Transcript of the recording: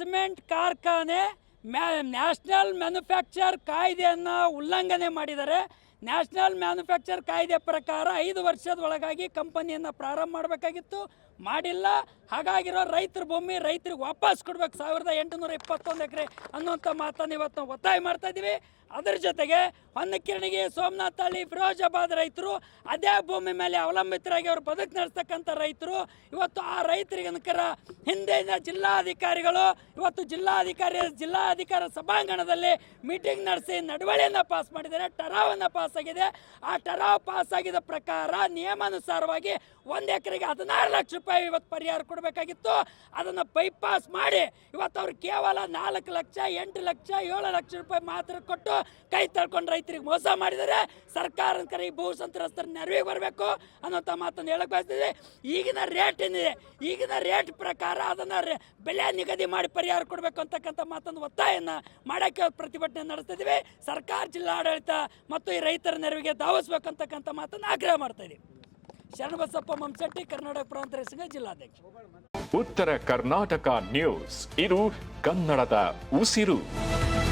Cement ಕಾರ್ಖಾನೆ national manufacture ಕಾಯ್ದೆಯನ್ನು ಉಲ್ಲಂಘನೆ ಮಾಡಿದ್ದಾರೆ. ನ್ಯಾಷನಲ್ ಮ್ಯಾನುಫ್ಯಾಕ್ಚರ್ ಕಾಯ್ದೆ ಪ್ರಕಾರ 5 ವರ್ಷದ ಒಳಗಾಗಿ ಕಂಪನಿಯನ್ನು ಪ್ರಾರಂಭ ಮಾಡಬೇಕಾಗಿತ್ತು, ಮಾಡಿಲ್ಲ. ಹಾಗಾಗಿರೋ ರೈತರ ಭೂಮಿ ರೈತರಿಗೆ ವಾಪಸ್ ಕೊಡ್ಬೇಕು 1821 ಎಕರೆ ಅನ್ನುವಂಥ ಮಾತನ್ನು ಇವತ್ತು ನಾವು ಒತ್ತಾಯ ಮಾಡ್ತಾ ಇದ್ದೀವಿ. ಅದರ ಜೊತೆಗೆ ಹೊನ್ನಕಿರಣಿಗೆ, ಸೋಮನಾಥಹಳ್ಳಿ, ಫಿರೋಜಾಬಾದ್ ರೈತರು ಅದೇ ಭೂಮಿ ಮೇಲೆ ಅವಲಂಬಿತರಾಗಿ ಅವರು ಬದುಕು ನಡೆಸ್ತಕ್ಕಂಥ ರೈತರು. ಇವತ್ತು ಆ ರೈತರಿಗನಕರ ಹಿಂದಿನ ಜಿಲ್ಲಾಧಿಕಾರಿಗಳು ಇವತ್ತು ಜಿಲ್ಲಾಧಿಕಾರ ಸಭಾಂಗಣದಲ್ಲಿ ಮೀಟಿಂಗ್ ನಡೆಸಿ ನಡವಳಿಯನ್ನು ಪಾಸ್ ಮಾಡಿದ್ದಾರೆ. ಟರಾವನ್ನು ಪಾಸ್ ಆಗಿದೆ. ಆ ಟರಾವ್ ಪಾಸ್ ಆಗಿದ ಪ್ರಕಾರ ನಿಯಮಾನುಸಾರವಾಗಿ 1 ಎಕರೆಗೆ 16 ಲಕ್ಷ ರೂಪಾಯಿ ಇವತ್ತು ಪರಿಹಾರ ಕೊಡಬೇಕಾಗಿತ್ತು. ಅದನ್ನು ಬೈಪಾಸ್ ಮಾಡಿ ಇವತ್ತು ಅವ್ರು ಕೇವಲ 4 ಲಕ್ಷ, 8 ಲಕ್ಷ, 7 ಲಕ್ಷ ರೂಪಾಯಿ ಮಾತ್ರ ಕೊಟ್ಟು ಕೈ ತಳ್ಕೊಂಡು ರೈತರಿಗೆ ಮೋಸ ಮಾಡಿದರೆ ಸರ್ಕಾರದ ಕರೆ ಈ ಭೂ ಸಂತ್ರಸ್ತರ ನೆರವಿಗೆ ಬರಬೇಕು ಅನ್ನೋಂಥ ಮಾತನ್ನು ಹೇಳಕ್ಕೆ ಬಯಸ್ತಿದ್ವಿ. ಈಗಿನ ರೇಟ್ ಏನಿದೆ, ಈಗಿನ ರೇಟ್ ಪ್ರಕಾರ ಅದನ್ನು ಬೆಲೆ ನಿಗದಿ ಮಾಡಿ ಪರಿಹಾರ ಕೊಡಬೇಕು ಅಂತಕ್ಕಂಥ ಮಾತನ್ನು ಒತ್ತಾಯವನ್ನು ಮಾಡೋಕ್ಕೆ ಪ್ರತಿಭಟನೆ ನಡೆಸ್ತಿದ್ದೀವಿ. ಸರ್ಕಾರ, ಜಿಲ್ಲಾಡಳಿತ ಮತ್ತು ಈ ರೈತರ ನೆರವಿಗೆ ಧಾವಿಸ್ಬೇಕಂತಕ್ಕಂಥ ಮಾತನ್ನು ಆಗ್ರಹ ಮಾಡ್ತಾ ಇದ್ದೀವಿ. ಶರಣಬಸಪ್ಪ ಮಂಶೆಟ್ಟಿ, ಕರ್ನಾಟಕ ಪ್ರಾಂತ ರೈತ ಸಂಘ ಜಿಲ್ಲಾಧ್ಯಕ್ಷ. ಉತ್ತರ ಕರ್ನಾಟಕ ನ್ಯೂಸ್, ಇದು ಕನ್ನಡದ ಉಸಿರು.